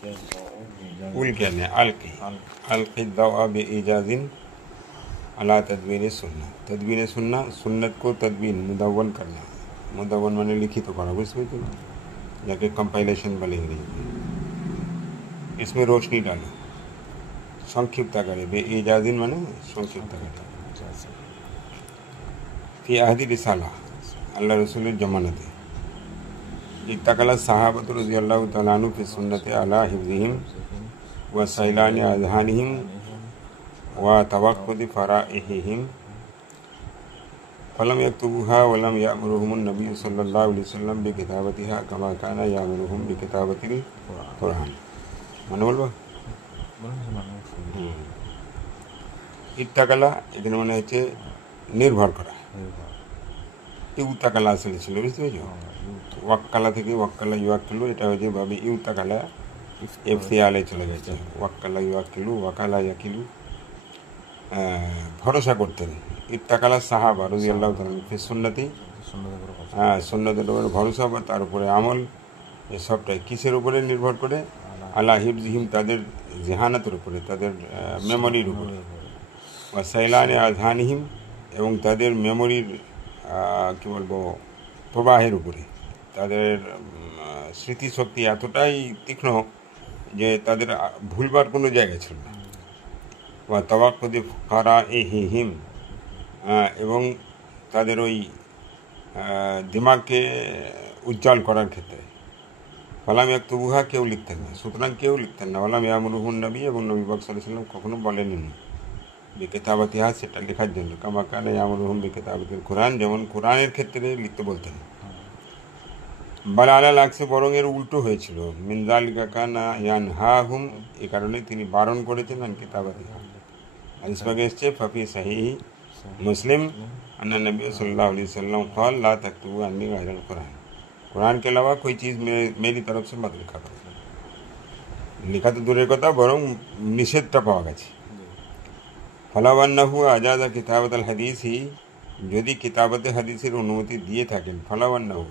उल कहने अलकी दवा बे इजाजिन अला तदवीन सुन्ना। तदवीन सुन्ना सुन्नत को तदवीन मुदव्वन करना। मुदव्वन माने लिखित तो करा उसमें तो जाके कंपाइलेशन वाले अंग्रेजी इसमें रोशनी डालो, संक्षिप्त करे। बे इजाजिन माने संक्षिप्त करे। फी अहदी रिसाला अल्लाह रसूल जमानते इत्तकला सहाबत रज़ियल्लाहु तआला अन्हु फी सुन्नति अला हिफ्ज़िहिम व सैलानि अज़हानिहिम व तवक्कुद फराइहिम फलम यक्तुबूहा वलम यामुरुहुम नबी सल्लल्लाहु अलैहि वसल्लम बिकिताबतिहा कमा काना यामुरुहुम बिकिताबतिल कुरान। মানে বলবো ইত্তাকালা এখানে মানে হচ্ছে নির্ভর করা। ইউতাকালা আসলে ছিল, বুঝতে পেরেছো? ওয়াক্কালা থেকে ওয়াক্কালা ইউয়াক্কিলু, এটা হচ্ছে ভাবে ইউতাকালা এফসিআলে চলে গেছে। ওয়াক্কালা ইউয়াক্কিলু, ওয়াকালা ইয়াকিলু, ভরসা করতেন। ইত্তাকালা সাহাবা রাদিয়াল্লাহু তাআলা ফি সুন্নতি, সুন্নতের উপরে ভরসা বা তার উপরে আমল, এসবটাই কিসের উপরে নির্ভর করে? আলা হিফজিহিম, তাদের জেহানাতের উপরে, তাদের মেমোরির উপরে। বা সাইলানে আজহানিহিম, এবং তাদের মেমোরির কী বলবো প্রবাহের উপরে। তাদের স্মৃতিশক্তি এতটাই তীক্ষ্ণ যে তাদের ভুলবার কোনো জায়গা ছিল না। বা তাওয়াক্কুদি ফারাইহিম, এবং তাদের ওই দিমাগকে উজ্জ্বল করার ক্ষেত্রে। ফালাম ইয়াকতুবুহা, কেউ লিখতেন না, সুতরাং কেউ লিখতেন না। ওয়ালাম ইয়ামুরুহুন নবী, এবং নবী পাক সাল্লাল্লাহু আলাইহি ওয়াসাল্লাম কখনো বলেননি বিকিতাবাতিহা, সেটা লেখার জন্য। কামা কানা ইয়ামুরুহুম বিকিতাবাতিল কুরআন, যেমন কোরআনের ক্ষেত্রে লিখতে বলতেন। বালা আলা লাগছে, বরং এর উল্টো হয়েছিল। মিন যালিকা কানা ইয়ানহাহুম, এই কারণে তিনি বারণ করেছেন আন কিতাবাতিহা। হাদিস পাকে এসেছে ফাফি সাহিহ মুসলিম अन्ना नबी सल्लल्लाहु अलैहि वसल्लम क़ाल ला तक्तुबू अन्नी गैरल कुरान। कुरान के अलावा कोई चीज़ मेरी तरफ से मत लिखा करो। लिखा तो दूर কথা, বরং নিষেধটা পাওয়া গেছে। ফলাওয়ান্নাহু আজাদা কিতাবাতুল হাদিসি, যদি কিতাবতে হাদিসের অনুমতি দিয়ে থাকেন। ফলাওয়ান্নাহু,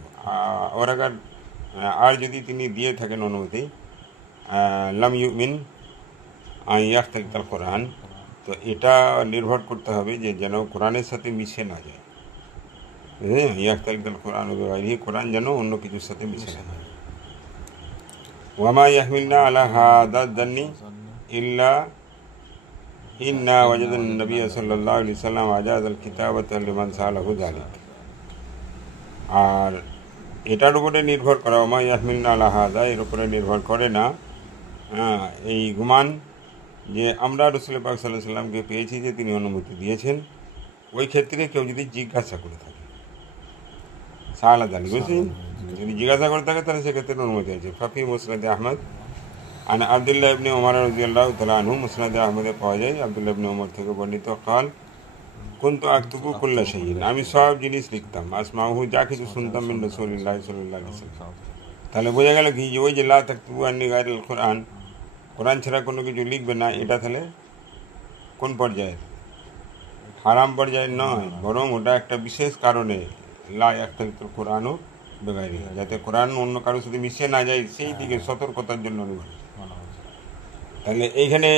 আর যদি তিনি দিয়ে থাকেন অনুমতি, লাম ইউমিন আন ইয়াখতালিতাল কুরআন, তো এটা নির্ভর করতে হবে যে যেন কোরআনের সাথে মিশে না যায়। হ্যাঁ, ইয়াখতালিতাল কুরআন বিগাইরিহি, কোরআন যেন অন্য কিছুর সাথে মিশে না যায়। ওয়ামা ইয়াহমিলনা আলা হাদা যান্নি ইল্লা ইন্না ওয়াজাদান নবী সাল্লাল্লাহু আলাইহি ওয়াসাল্লাম আজাযাল কিতাবাতা লিমান সালাহু যালিক। আর এটার উপরে নির্ভর করা, ওয়ামা ইয়াহমিলনা আলা হাদা, এর উপরে নির্ভর করে না এই গুমান যে আমরা রাসূল পাক সাল্লাল্লাহু আলাইহি ওয়াসাল্লামকে পেয়েছি যে তিনি অনুমতি দিয়েছেন। ওই ক্ষেত্রে কেউ যদি জিজ্ঞাসা করে থাকে, সালা জানি বুঝলেন, যদি জিজ্ঞাসা করে থাকে তাহলে সেক্ষেত্রে অনুমতি আছে। ফাফি মুসনাদ আহমদ আন আব্দুল্লাহ ইবনে ওমর রাদিয়াল্লাহু তাআলা আনহু, মুসনাদ আহমদে পাওয়া যায় আব্দুল্লাহ ইবনে ওমর থেকে বর্ণিত, কাল কুনতু আকতুবু কুল্লা শাইইন, আমি সব জিনিস লিখতাম। আসমাহু, যা কিছু শুনতাম, মিন রাসূলিল্লাহ সাল্লাল্লাহু আলাইহি ওয়াসাল্লাম। তাহলে বোঝা গেল কি যে ওই যে লা তাকতুবু আন্নি গায়রুল কুরআন, কোরআন ছাড়া কোনো কিছু লিখবে না, এটা তাহলে কোন পর্যায়ের? হারাম পর্যায়ের নয়, বরং ওটা একটা বিশেষ কারণে লা ইয়াখতালিতুল কুরআনু বিগাইরিহি, যাতে কোরআন অন্য কারোর সাথে মিশে না যায়, সেই দিকে সতর্কতার জন্য অনুমান। তাহলে এইখানে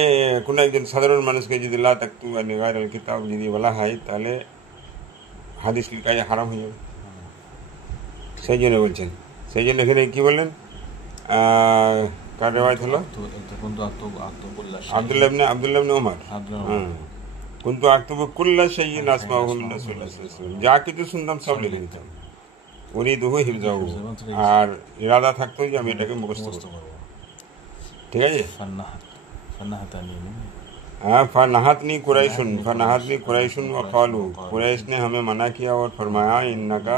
কোনো একজন সাধারণ মানুষকে যদি লা তাকতুবু আন্নি গায়রুল কিতাব যদি বলা হয়, তাহলে হাদিস লিখা হারাম হয়ে যাবে। সেই জন্য বলছেন, সেই জন্য এখানে কী বললেন? কার রেওয়ায়াত হলো? আব্দুল্লাহ ইবনে ওমর। কুনতু আকতুবু কুল্লা শাইইন আসমাহু মিন রাসূলিল্লাহ সাল্লাল্লাহু আলাইহি ওয়াসাল্লাম, যা কিছু শুনতাম সব লিখে নিতাম। উরিদুহু হিফযাহু, আর ইরাদা থাকতো যে আমি এটাকে মুখস্থ করব। ঠিক আছে। हाँ, फनहतनी कुरैशुन व क़ालू, कुरैश ने हमें मना किया और फरमाया इन्नका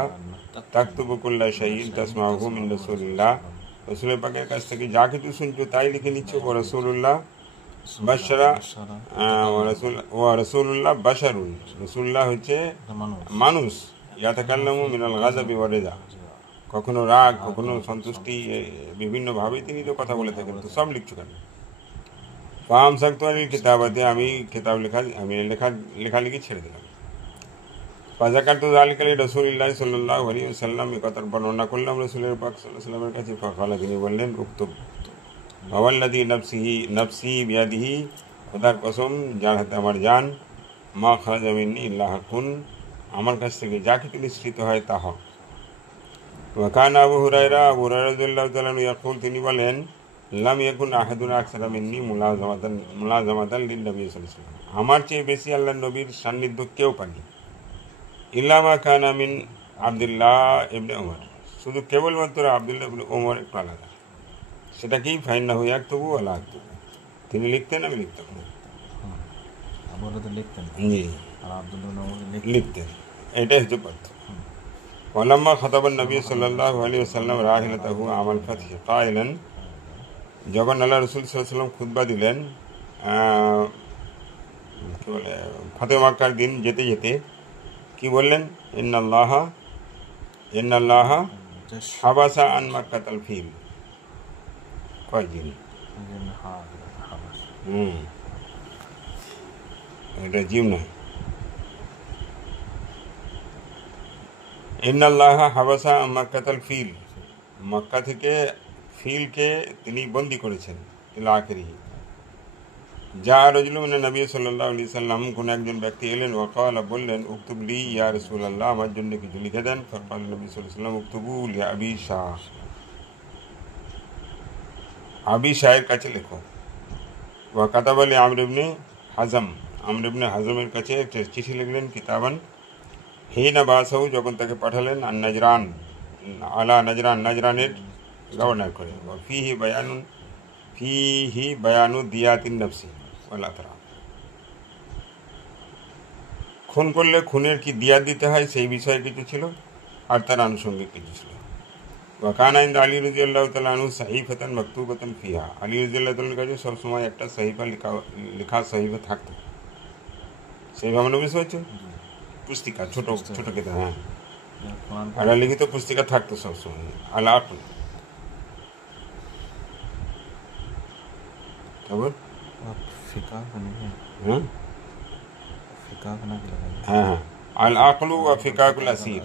तक्तुबु कुल्ला शैइन तस्माहु मिन रसूलिल्लाह, रसूल पाकेর কাছ থেকে যা কিছু শুনছো তাই লিখে নিচ্ছ। ও রাসূলুল্লাহ বাশারা, ও রাসূলুল্লাহ বাশারুন, রাসূলুল্লাহ হচ্ছে মানুষ। ইয়াতাকাল্লামু মিনাল গাযাবি ওয়া রিদা, কখনো রাগ, কখনো সন্তুষ্টি, বিভিন্নভাবে তিনি তো কথা বলে থাকেন, তো সব লিখছো কেন? ফাম সাকতুয়ানিল কিতাবাতে, আমি কিতাব লেখালেখি ছেড়ে দিলাম। ফাযাকারতু যালিকা লিরাসূলিল্লাহ সাল্লাল্লাহু আলাইহি ওয়াসাল্লাম, এই কথার বর্ণনা করলাম রাসূলের পাক সাল্লাল্লাহু আলাইহি ওয়াসাল্লামের কাছে। ফাকালা, তিনি বললেন উক্তুব, ওয়াল্লাযী নফসি বিয়াদিহি, খোদার কসম যার হাতে আমার জান, মা খারাজা মিন্নী ইল্লা হাক্কুন, আমার কাছ থেকে যা কিছু নিঃসৃত হয় তা হক। ওয়া কানা আবু হুরায়রা রাদিয়াল্লাহু তাআলা আনহু ইয়াকুল, তিনি বলেন, লাম ইয়াকুন আহাদুন আকসারা মিন্নী মুলাযামাতান লিন-নবী সাল্লাল্লাহু আলাইহি ওয়াসাল্লাম, আমার চেয়ে বেশি আল্লাহর নবীর সান্নিধ্য কেউ পায়নি। ইল্লা মা কানা মিন আব্দুল্লাহ ইবনে উমর, শুধু কেবলমাত্র আব্দুল্লাহ ইবনে উমর একটু আলাদা। সেটা কি? ফাইন্নাহু ইয়াকতুবু ওয়া লা আকতুবু, তিনি লিখতেন, আমি লিখতাম না। লিখতেন, এটাই হচ্ছে পার্থক্য। ওয়ালাম্মা খাতাবান নবী সাল্লাল্লাহু আলাইহি ওয়াসাল্লাম রাহিলাতাহু আমাল ফাতহ কাইলান, যখন আল্লাহ রাসূল সাল্লাল্লাহু আলাইহি ওয়াসাল্লাম খুতবা দিলেন কি বলে ফাতহ মক্কার দিন, যেতে যেতে কি বললেন? ইন্নাল্লাহা হাবাসা আন মাক্কাতাল ফিল, কয়দিন? এটা জিম না। ইন্নাল্লাহা হাবাসা আন মাক্কাতাল ফিল, মক্কা থেকে ফিলকে তিনি বন্দী করেছেন। ইলা আখিরিহি। যা রাজুলুন মিনান নবী সাল্লাল্লাহু আলাইহি ওয়াসাল্লাম, কোন একজন ব্যক্তি এলেন, ওয়াকালা, বললেন, উকতুব লি ইয়া রাসূলুল্লাহ, আমার জন্য কিছু লিখে দেন। ফাকাল নবী সাল্লাল্লাহু আলাইহি ওয়াসাল্লাম, উকতুবু লি আবি শাহ, আবি শাহের কাছে লেখো। ওয়া কাতাবা লি আমর ইবনে হাজম, আমর ইবনে হাজমের কাছে একটা চিঠি লিখলেন। কিতাবান হিনা বাসাহু, যখন তাকে পাঠালেন, আন নাজরান, আলা নাজরান, নাজরানের গভর্নর করে। ওয়া ফিহি বায়ানু দিয়াতিন নফসি ওয়াল আতরাফ, খুন করলে খুনের কি দিয়াত দিতে হয় সেই বিষয়ে কিছু ছিল, আর তার আনুষঙ্গিক কিছু ছিল। ওয়া কানা ইনদা আলী রাদিয়াল্লাহু তাআলা আনহু সাহিফাতান মাকতুবাতান ফিহা, আলী রাদিয়াল্লাহু তাআলার কাছে সবসময় একটা সাহিফা লেখা সাহিফা থাকতো। সাহিফা মানে বুঝতে পারছো? পুস্তিকা, ছোট ছোট কিতাব, হ্যাঁ, আর লিখিত পুস্তিকা থাকতো সবসময়। আল আকল, খবর, হ্যাঁ, আল আকলু ওয়া ফিকাকুল আসির,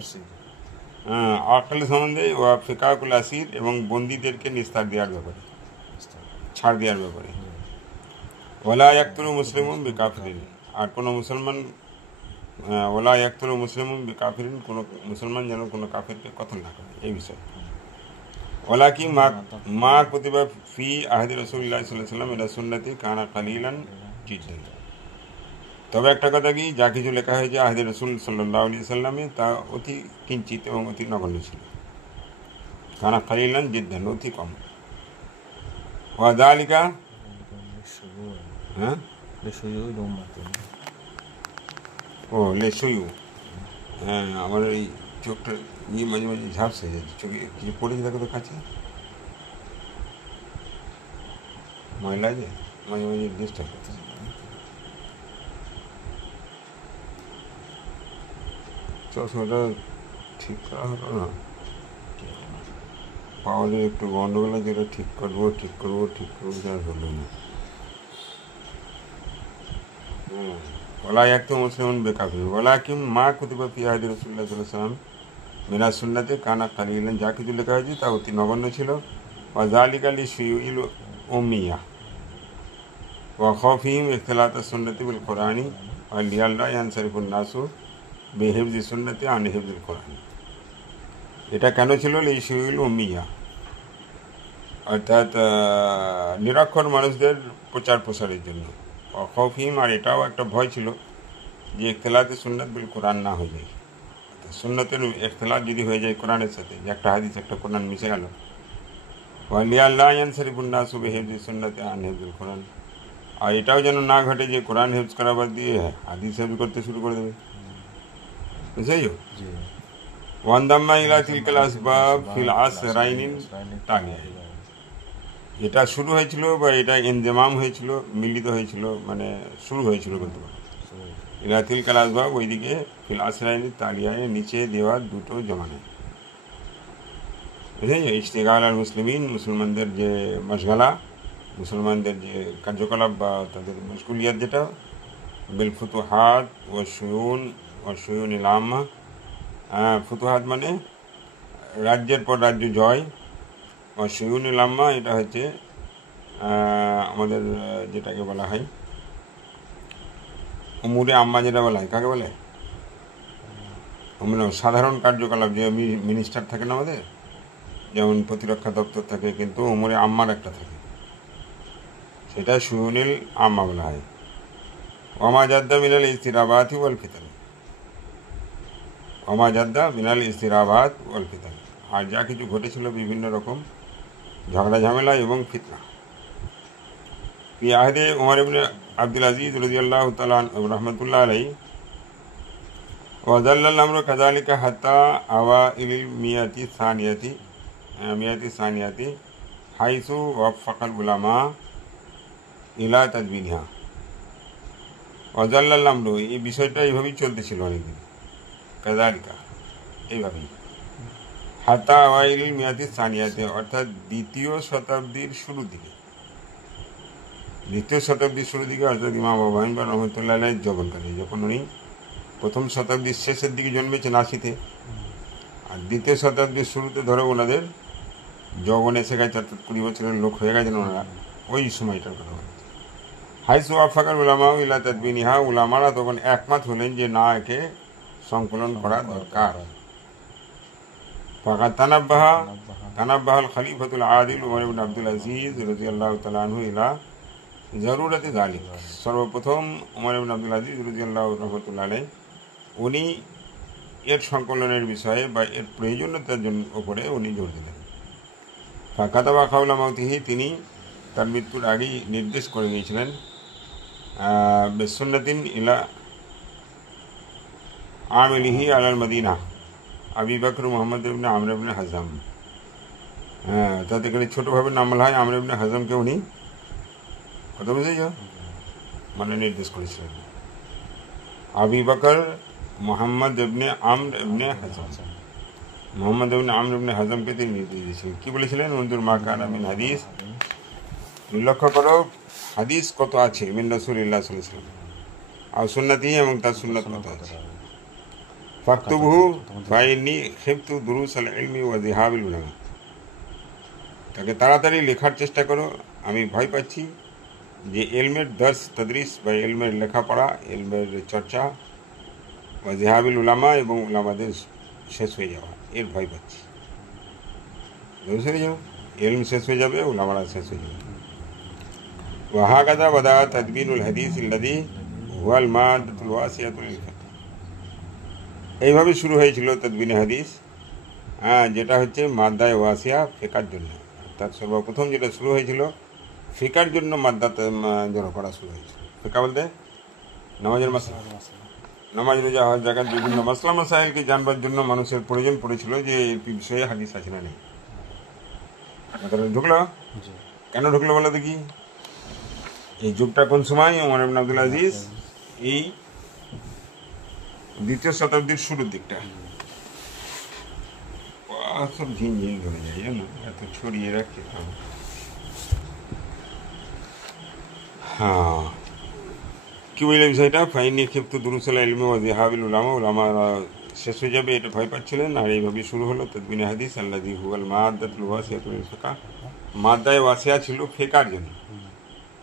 হ্যাঁ, আকল সম্বন্ধে, ওয়া ফিকাকুল আসির, এবং বন্দীদেরকে নিস্তার দেওয়ার ব্যাপারে, ছাড় দেওয়ার ব্যাপারে। ওয়ালা ইয়াকতুলু মুসলিমুন বিকাফিরিন, আর কোনো মুসলমান, ওয়ালা ইয়াকতুলু মুসলিমুন বিকাফিরিন, কোনো মুসলমান যেন কোনো কাফিরকে কতল না করে, এই বিষয়। ওয়ালাকি মা কুতিবা ফি আহদি রাসূলিল্লাহ সাল্লাল্লাহু আলাইহি ওয়াসাল্লাম ইলা সুন্নতি কানা কালিলান জিদ্দান, তবে একটা কথা কি, যা কিছু লেখা হয়েছে আহদি রাসূল সাল্লাল্লাহু আলাইহি ওয়াসাল্লামে, তা অতি কিঞ্চিত এবং অতি নগণ্য ছিল। কানা কালিলান জিদ্দান, অতি কম। ওয়া যালিকা, হ্যাঁ, ও লেসুয়ু, হ্যাঁ, আমার এই চোখটা মাঝে মাঝে ঝাপস হয়ে যাচ্ছে, চোখে কিছু পড়েছে, দেখো তো কাছে ময়লা আছে, মাঝে মাঝে ডিস্টার্ব করছে। চশমাটা ঠিক করা হলো না, পাওয়ালে একটু গন্ডগোল আছে, এটা ঠিক করবো যা হলো না। ওলা একটু মুসলিম বেকাফির, ওলা কি মা কুতিবা ফি আহদি রাসূলিল্লাহ সাল্লাল্লাহু আলাইহি ওয়াসাল্লাম মিনা সুন্নতে কানা কালিলান, যা কিছু লেখা হয়েছে তা অতি নগণ্য ছিল। ওয়া যালিকা লিশুয়ুল উম্মিয়া ওয়া খাউফিহিম ইখতিলাত সুন্নতি বিল কুরআনি ওয়া লিয়াল্লা ইয়ানসারিফুন নাসু বিহিফজি সুন্নতি আন হিফজিল কুরআন। এটা কেন ছিল? লিশুয়ুল উম্মিয়া, অর্থাৎ নিরক্ষর মানুষদের প্রচার প্রসারের জন্য। ওয়া খাউফিহিম, আর এটাও একটা ভয় ছিল যে ইখতিলাতে সুন্নত বিল কুরআন না হয়ে যায়, সুন্নতের ইখতিলাত যদি হয়ে যায় কোরআনের সাথে, যে একটা হাদিস একটা কোরআন মিশে গেল। ওয়া লিয়াল্লা ইয়ানসারিফুন নাসু বিহিফজি সুন্নতি আন হিফজিল কুরআন, আর এটাও যেন না ঘটে যে কোরআন হেফজ করা বাদ দিয়ে হাদিস হেফজ করতে শুরু করে দেবে, বুঝেছো? ওয়ান্দাম্মা ইলা তিলকাল আসবাব ফিল আসরাইনিন তালিয়া, এটা শুরু হয়েছিল বা এটা ইনজামাম হয়েছিল, মিলিত হয়েছিল, মানে শুরু হয়েছিল বলতে পারো। ইলা তিলকাল আসবাব, ওইদিকে ফিল আসরাইনিন তালিয়ায়, নিচে দেওয়া দুটো জমানায়, বুঝেছো? ইশতিগাল আল মুসলিমিন, মুসলমানদের যে মশগালা, মুসলমানদের যে কার্যকলাপ বা তাদের মুশগুলিয়াত, যেটা বিল ফুতুহাত ও শুয়ুন ইলামা, ফুতুহাত মানে রাজ্যের পর রাজ্য জয়, ও শুয়ুন ইলামা এটা হচ্ছে আমাদের যেটাকে বলা হয় উমুরে আম্মা, যেটা বলা হয় কাকে বলে, মানে সাধারণ কার্যকলাপ যে মিনিস্টার থাকে না আমাদের, যেমন প্রতিরক্ষা দপ্তর থাকে, কিন্তু উমরে আম্মার একটা থাকে, সেটা সুনীল আম্মা বলা হয়। ওমা জাদ্দা মিনাল ইস্তিরাবাতি ওয়াল ফিতান, ওমা জাদ্দা মিনাল ইস্তিরাবাত ওয়াল ফিতান, আর যা কিছু ঘটেছিল বিভিন্ন রকম ঝগড়া ঝামেলা এবং ফিতনা। ফি আহদে উমর ইবনে আব্দুল আজিজ রাদিয়াল্লাহু তাআলা রাহমাতুল্লাহ আলাইহি ওয়াজাল্লাল আমরু কাযালিকা হাত্তা আওয়াইলিল মিয়াতি সানিয়াতি হাইসু ওয়াফাকাল উলামা ইলা তাদবিনিহা। ওয়াজাল্লাল আমরু, এই বিষয়টা এইভাবেই চলতেছিল অনেকদিন, কাযালিকা এইভাবেই, হাত্তা আওয়াইলিল মিয়াতি সানিয়াতি, অর্থাৎ দ্বিতীয় শতাব্দীর শুরু দিকে, অর্থাৎ ইমাম আবু হানিফা রাহমাতুল্লাহ আলাইহির জীবনকালে, যখন উনি প্রথম শতাব্দীর শেষের দিকে জন্মেছেন 80-তে, আর দ্বিতীয় শতাব্দীর শুরুতে ধরো ওনাদের যৌবন এসে গেছে, অর্থাৎ 20 বছরের লোক হয়ে গেছেন ওনারা, ওই সময়টার কথা বলছে। হাইসু ওয়াফাকাল উলামা ইলা তাদবিনিহা, উলামারা তখন একমত হলেন যে না, একে সংকলন করা দরকার। ফাকাদ তানাব্বাহাল খলিফাতুল আদিল উমর ইবনে আব্দুল আজিজ রাদিয়াল্লাহু তাআলা আনহু ইলা জরুরাতি যালিক, সর্বপ্রথম উমর ইবনে আব্দুল আজিজ রাদিয়াল্লাহু রাহমাতুল্লাহ আলাইহি উনি এর সংকলনের বিষয়ে বা এর প্রয়োজনীয়তার জন্য উপরে উনি জোর দিলেন। ফাকাতাবা কাওলা মাউতিহি, তিনি তার মৃত্যুর আগেই নির্দেশ করে গিয়েছিলেন বিসুন্নাতিন ইলা আমিলিহি আলাল মদিনা আবি বকর মুহাম্মদ ইবনে আমর ইবনে হাজম। তাতে করে ছোটোভাবে নাম বলা হয়, আমর ইবনে হাজমকে উনি কত বুঝেছ মানে নির্দেশ করেছিলেন। আবি বকর মুহাম্মদ ইবনে আমর ইবনে হাজম, মোহাম্মদ ইবনে আমর ইবনে হাজমকে তিনি নির্দেশ দিয়েছিলেন। কী বলেছিলেন? উনদুর মা কানা মিন হাদিস, লক্ষ্য করো হাদিস কত আছে মিন রাসূলিল্লাহ সাল্লাল্লাহু আলাইহি ওয়াসাল্লাম, আর সুন্নতি এবং তার সুন্নাত কত আছে। ফাকতুবহু ফাইন্নী খিফতু দুরুসাল ইলমি ওয়া যিহাবিল উলামা, তাকে তাড়াতাড়ি লেখার চেষ্টা করো, আমি ভয় পাচ্ছি যে এলমের দর্স তদরিস বা এলমের লেখাপড়া, এলমের চর্চা, বা যিহাবিল উলামা এবং উলামাদের শেষ হয়ে যাওয়া, এর ভয় পাচ্ছি। বুঝতে যাও, এলম শেষ হয়ে যাবে, উলামারা শেষ হয়ে যাবে। ওয়াহাকাযা বাদা তাদবিনুল হাদিস আল্লাযী হুয়াল মাদাতুল ওয়াসিয়াতুল লিল ফিকহ, এইভাবে শুরু হয়েছিল তাদবিনে হাদিস, যেটা হচ্ছে মাদ্দায়ে ওয়াসিয়া ফিকার জন্য, অর্থাৎ সর্বপ্রথম যেটা শুরু হয়েছিল ফিকার জন্য মাদ্দাতে জড়ো করা শুরু হয়েছিল। ফিকা বলতে নামাজের মাসলা, নামাজ রোজা হওয়ার জায়গায় বিভিন্ন মাসলা মাসাইলকে জানবার জন্য মানুষের প্রয়োজন পড়েছিল যে এই বিষয়ে হাদিস আছে না নেই। ঢুকলো কেন ঢুকলো বলো দেখি? এই যুগটা কোন সময়? ওমর ইবনে আব্দুল আজিজ এই দ্বিতীয় শতাব্দীর শুরুর দিকটা। সব ঝিনঝিন ধরে যায়, জানো, এত ছড়িয়ে রাখছে। হ্যাঁ, কি বললে বিষয়টা? ফাইনি ক্ষিপ্ত দুরুসাল ইলমি ওয়া যিহাবিল উলামা, উলামারা শেষ হয়ে যাবে এটা ভয় পাচ্ছিলেন, আর এইভাবে শুরু হলো তাদবিনে হাদিস আল্লাযী হুয়াল মাদাতুল ওয়াসিয়াতুল লিল ফিকহ, মাদ্দায়ে ওয়াসিয়া ছিল ফিকার জন্য।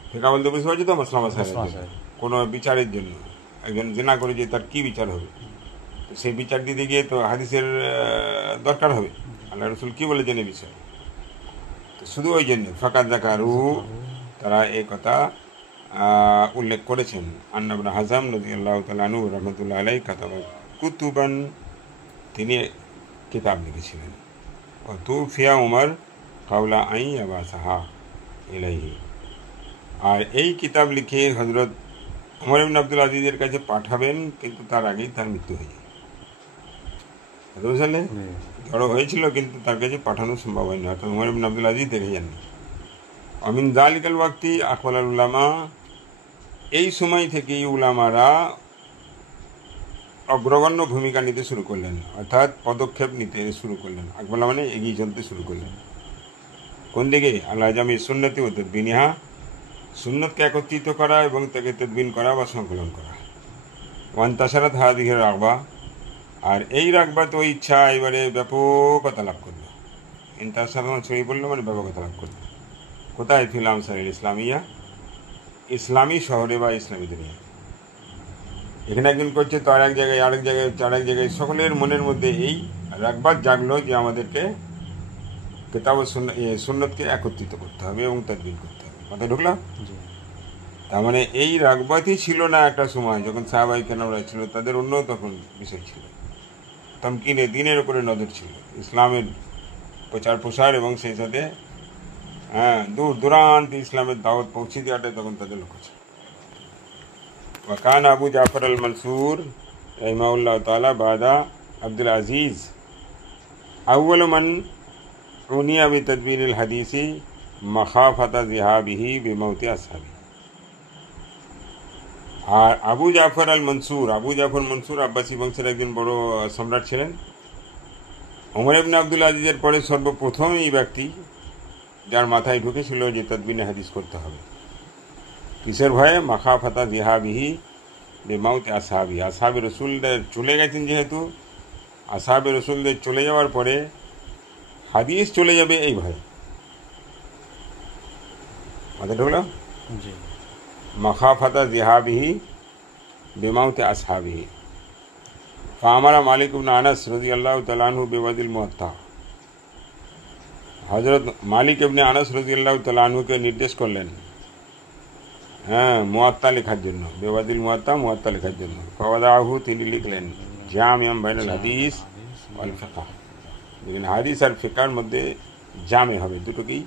ফিকা বলতে বুঝতে পারছি তো, মাসলা মাসাইলের জন্য, কোনো বিচারের জন্য। একজন জিনা করে যে তার কি বিচার হবে, তো সেই বিচার দিতে গিয়ে তো হাদিসের দরকার হবে, আল্লাহ রসুল কী বলেছেন এই বিষয়ে। তো শুধু ওই জন্য ফাকাদ যাকারু, তারা এই কথা উল্লেখ করেছেন। আন্না ইবনে হাজম রাদিয়াল্লাহু তাআলা আনহু রাহমাতুল্লাহ আলাইহি কাতাবা কুতুবান, তিনি কিতাব লিখেছিলেন। ওয়া তুফিয়া উমর কাওলা আই আবাসাহা ইলাইহি, আর এই কিতাব লিখে হযরত উমর ইবনে আব্দুল আজিজের কাছে পাঠাবেন, কিন্তু তার আগেই তার মৃত্যু হয়ে যায়। বুঝলে, জড়ো হয়েছিল কিন্তু তার কাছে পাঠানো সম্ভব হয়নি, অর্থাৎ উমর ইবনে আব্দুল আজিজ দেখে যাননি। আমিন যালিকাল ওয়াক্তি আকবালাল উলামা, এই সময় থেকেই উলামারা অগ্রগণ্য ভূমিকা নিতে শুরু করলেন, অর্থাৎ পদক্ষেপ নিতে শুরু করলেন। আকবালা মানে এগিয়ে চলতে শুরু করলেন। কোন দিকে? আল্লাহ জামি সুন্নতি ও তাদবিনিহা, সুন্নতকে একত্রিত করা এবং তাকে তাদবিন করা বা সংকলন করা। ওয়ান্তাশারাত হাদিহি রাগবা, আর এই রাগবা তো ইচ্ছা এবারে ব্যাপকতা লাভ করলো। ইন্তাশারাত ছড়িয়ে পড়লো মানে ব্যাপকতা লাভ করলো। কোথায়? ফিল আমসারিল ইসলামিয়া, ইসলামী শহরে বা ইসলামী দুনিয়া। এখানে একজন করছে তো আরেক জায়গায়, আরেক জায়গায়, আরেক জায়গায়। সকলের মনের মধ্যে এই রাগবাদ জাগলো যে আমাদেরকে কিতাব ও সুন্নতকে একত্রিত করতে হবে এবং তাদবির করতে হবে। মাথায় ঢুকলো? তার মানে এই রাগবাদই ছিল না একটা সময় যখন সাহাবাই কেরামরা ছিল, তাদের অন্য তখন বিষয় ছিল। তামকিনে দিনের উপরে নজর ছিল, ইসলামের প্রচার প্রসার এবং সেই সাথে দূর দূরান্তে ইসলামের দাওয়াত পৌঁছে দেওয়াটাই তখন তাদের লক্ষ্য ছিল। ওয়াকান আবু জাফর আল মনসুর রাহিমাহুল্লাহ তাআলা বাদা আব্দুল আজিজ আউয়াল মান উনিয়া বিতাদবিরিল হাদিসি মাখাফাতা যিহাবিহি বিমাউতি আসহাবি। আর আবু জাফর আল মনসুর, আবু জাফর মনসুর আব্বাসী বংশের একজন বড় সম্রাট ছিলেন। ওমর ইবনে আব্দুল আজিজের পরে সর্বপ্রথম এই ব্যক্তি যার মাথায় ঢুকেছিল যে তাদবিনে হাদিস করতে হবে। কিসের ভয়ে? মাখাফাতা যিহাবিহি বিমাউতি আসহাবি। আসহাবে রসুলদের চলে গেছেন, যেহেতু আসহাবে রসুলদের চলে যাওয়ার পরে হাদিস চলে যাবে এই ভয়ে। মাথায় ঢুকলো? মাখাফাতা যিহাবিহি বিমাউতি আসহাবিহি। ফামারা মালিক ইবনে আনাস রাদিয়াল্লাহু তাআলা আনহু বিওয়াদিল মুওয়াত্তা। হযরত মালিক ইবনে আনাস রাদিয়াল্লাহু তাআলা আনহুকে নির্দেশ করলেন মুওয়াত্তা লেখার জন্য, বিওয়াদিল মুওয়াত্তা, মুওয়াত্তা লেখার জন্য। ফাওয়াদাহু, তিনি লিখলেন জামিআম বাইনাল হাদিস ওয়াল ফিকহ। लेकिन হাদিস আর ফিকহের মধ্যে জামে হবে, দুটোকেই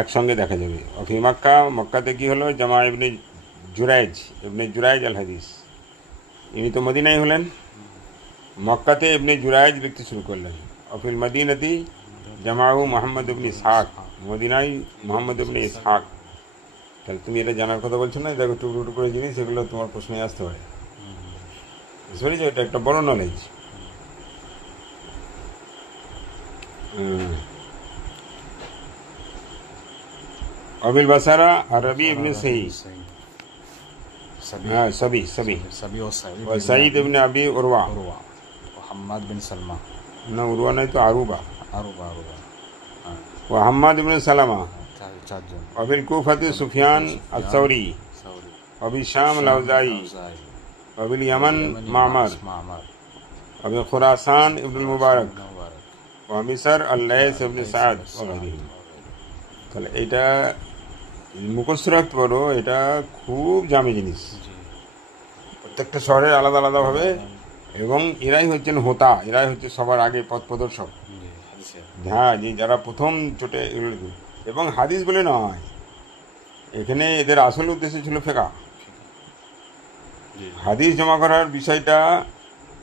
একসঙ্গে দেখা যাবে। ওকে মক্কা, মক্কাতে কি হলো? জামা ইবনে জুরাইজ আল হাদিস। ইনি তো মদিনায় হলেন, মক্কাতে ইবনে জুরাইজ লিখতে শুরু করলেন। অফিল মদিনাতি জামাউ মোহাম্মদ ইবনে ইসহাক, মদিনায় মোহাম্মদ ইবনে ইসহাক। তাহলে তুমি এটা জানার কথা বলছো না? দেখো টুকরো টুকরো করে জিনিস, এগুলো তোমার প্রশ্নে আসতে পারে। বুঝতে পেরেছো? এটা একটা বড় নলেজ। अबिल बसारा रबी इब्न सभी और सईद इब्न अबी उरवा, हम्माद बिन सलमा, न उरवा नहीं तो अरूबा, व हम्माद इब्न सलमा। अबिल कूफती सुफियान अस्सौरी, अबी शाम लौजाई, अबिल यमन मामर, अबी खुरासान इब्न मुबारक, व मिसर अल-लैस इब्न साद वगैरह। তাহলে এটা মুখস্থ রাখতে পারো, এটা খুব জামি জিনিস। প্রত্যেকটা শহরের আলাদা আলাদাভাবে, এবং এরাই হচ্ছেন হোতা, এরাই হচ্ছে সবার আগে পথ প্রদর্শক। হ্যাঁ, যে যারা প্রথম চোটে এগুলো, এবং হাদিস বলে নয়, এখানে এদের আসল উদ্দেশ্য ছিল ফিকহ। হাদিস জমা করার বিষয়টা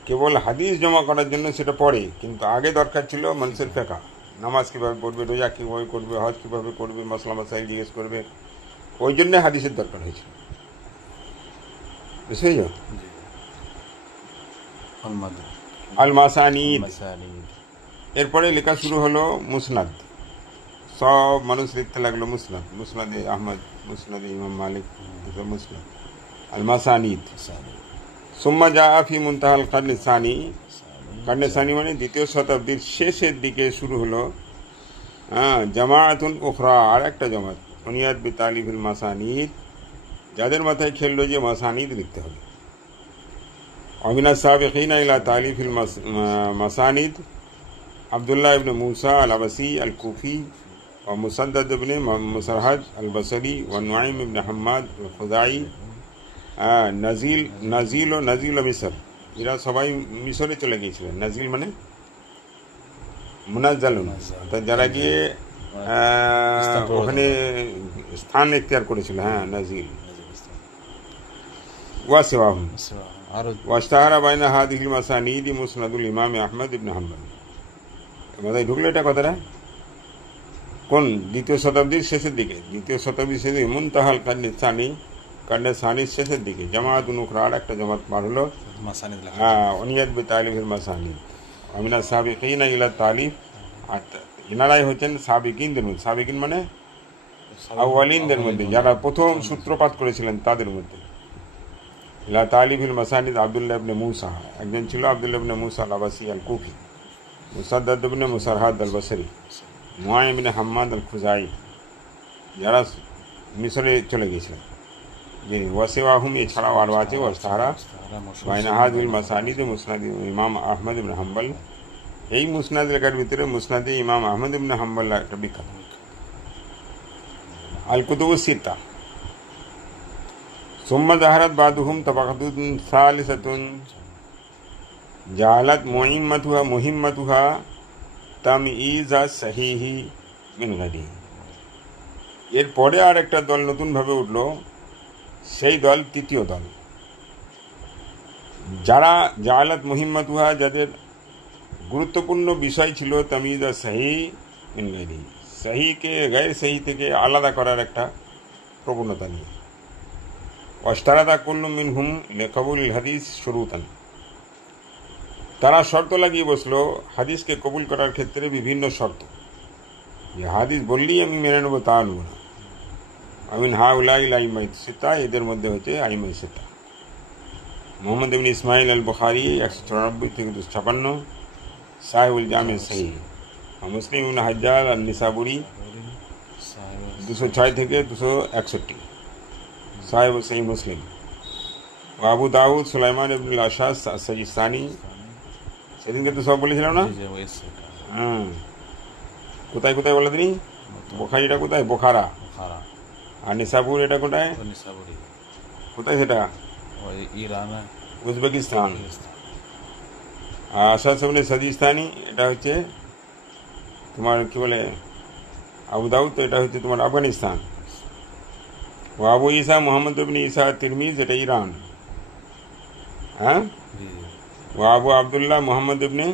কেবল হাদিস জমা করার জন্য সেটা পড়ে, কিন্তু আগে দরকার ছিল মানুষের ফিকহ। নামাজ কীভাবে পড়বে, রোজা কীভাবে করবে, হজ কীভাবে করবে, মশলা মশাইল জিজ্ঞেস করবে, ওই জন্যে হাদিসের দরকার হয়েছিল। বুঝতে পেরেছ? আল মাসানিদ। এরপরে লেখা শুরু হলো মুসনাদ। সব মানুষ লিখতে লাগলো মুসনাদ, মুসনাদে আহমদ, মুসনাদে ইমাম মালিক, মুসনাদ। আল মাসানিদ। সুম্মা জাআ ফি মুনতাহাল কারনি সানি। কারনে সানি মানে দ্বিতীয় শতাব্দীর শেষের দিকে শুরু হলো জামাআতুন উখরা, আর একটা জামাত, বুনিয়াদ বিতালিফিল মাসানিদ, যাদের মাথায় খেললো যে মাসানিদ লিখতে হবে। অমিনা সাবিকিনা ইলা তালিফিল মাসানিদ আব্দুল্লাহ ইবনে মুসা আল আবাসি আল কুফি ও মুসাদ্দাদ ইবনে মুসারহাদ আল বসরি ও নুআইম ইবনে হাম্মাদ আল খুজাই, নাজিল ও মিসর। এরা সবাই মিশরে চলে গিয়েছিলেন। নাজিল মানে মুনাজ্জালুন, অর্থাৎ যারা গিয়ে ওখানে স্থান এখতিয়ার করেছিল। হ্যাঁ, নাজিল। ওয়াসিওয়াহুম ওয়াশতাহারা বাইনা হাদিহিল মাসানিদ মুসনাদুল ইমাম আহমদ ইবনে হাম্বল। মাথায় ঢুকলো এটা কথাটা? কোন দ্বিতীয় শতাব্দীর শেষের দিকে? দ্বিতীয় শতাব্দীর শেষে মুনতাহাল কারনে সানির শেষের দিকে জামাআতুন উখরা, আর একটা জামাত বার হলো বুনিয়াদ বিতালিফিল মাসানিদ। আমিনা সাবিকিনা ইলা তালিফ, আর এনারাই হচ্ছেন সাবিকিনদের মধ্যে। সাবিকিন মানে আউয়ালিনদের মধ্যে, যারা প্রথম সূত্রপাত করেছিলেন তাদের মধ্যে। ইলা তালিফিল মাসানিদ আব্দুল্লাহ ইবনে মুসা, একজন ছিল আব্দুল্লাহ ইবনে মুসা আল আবাসি আল কুফি, মুসাদ্দাদ ইবনে মুসারহাদ আল বসরি, নুআইম ইবনে হাম্মাদ আল খুজাই, যারা মিশরে চলে গিয়েছিলেন। যিনি ওয়াসিওয়াহুম, এছাড়াও আরও আছে ওয়াস্তাহারা বাইনা হাযিল মাসানিদ মুসনাদ ইমাম আহমদ ইবনে হাম্বল। এই মুসনাদ লেখার ভিতরে মুসনাদে ইমাম আহমদ ইবনে হাম্বল একটা বিখ্যাত। আল কুতুবুস সিত্তা। সুম্মা যাহারাত বাদুহুম তাবাকাতুন সালিসাতুন জালাত মুহিম্মাতুহা তামইযা সাহিহি মিন গায়রিহি। এরপরে আর একটা দল নতুনভাবে উঠল, সেই দল তৃতীয় দল, যারা জালাত মুহিম্মাতুহা, যাদের গুরুত্বপূর্ণ বিষয় ছিল তামইযা সাহি মিন গায়রিহি, সাহিকে গায়র সাহি থেকে আলাদা করার একটা প্রবণতা নিয়ে। ওয়াশতারাতা কুল্লু মিনহুম লিকাবুলিল হাদিস শুরুতান। তারা শর্ত লাগিয়ে বসলো হাদিসকে কবুল করার ক্ষেত্রে বিভিন্ন শর্ত, যে হাদিস বললেই আমি মেনে নেবো তা নেব না। আমিন হাউলাইল আইমাই সিত্তা, এদের মধ্যে হচ্ছে আইমাই সিত্তা। মোহাম্মদ ইবনে ইসমাইল আল বুখারী 194 থেকে 256, সাহিবুল জামি সহিহ। মুসলিম ইবনে হাজ্জাজ আল নিসাবুরি 206 থেকে 261, সাহিব সহিহ মুসলিম। আবু দাউদ সুলাইমান ইবনুল আশআস সাজিস্তানি, সেদিনকে তো সব বলেছিলাম না? হ্যাঁ, কোথায় কোথায় বলে তিনি? বুখারীটা কোথায়? বোখারা। আর নিসাবুর এটা কোথায়? কোথায় সেটা? Iran, Uzbekistan. আর আশআস ইবনে সাজিস্তানি এটা হচ্ছে তোমার কি বলে আবু দাউদ, তো এটা হচ্ছে তোমার আফগানিস্তান। ও আবু ঈসা মোহাম্মদ ইবনে ঈসা তিরমিজ, এটা ইরান। হ্যাঁ, ও আবু আবদুল্লাহ মোহাম্মদ ইবনে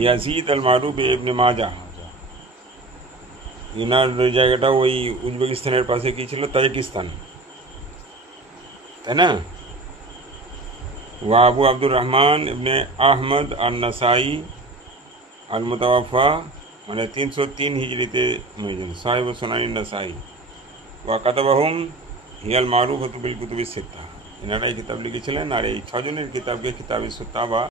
ইয়াজিদ আল মারুফ ইবনে মাজা, ইনার জায়গাটা ওই উজবেকিস্তানের পাশে কি ছিল? তাজিকিস্তান, তাই না? ও আবু আব্দুর রহমান ইবনে আহমদ আল নাসাই আল মুতাওয়াফা, মানে 303 হিজরিতে সাহেব সুনানি নাসাই। ওয়া কাতাবাহুম হিয়াল মারুফাতু বিল কুতুবিস সিত্তা। এনারাই কিতাব লিখেছিলেন, আর এই 6 জনের কিতাবকে কিতাবে সুত্তা বা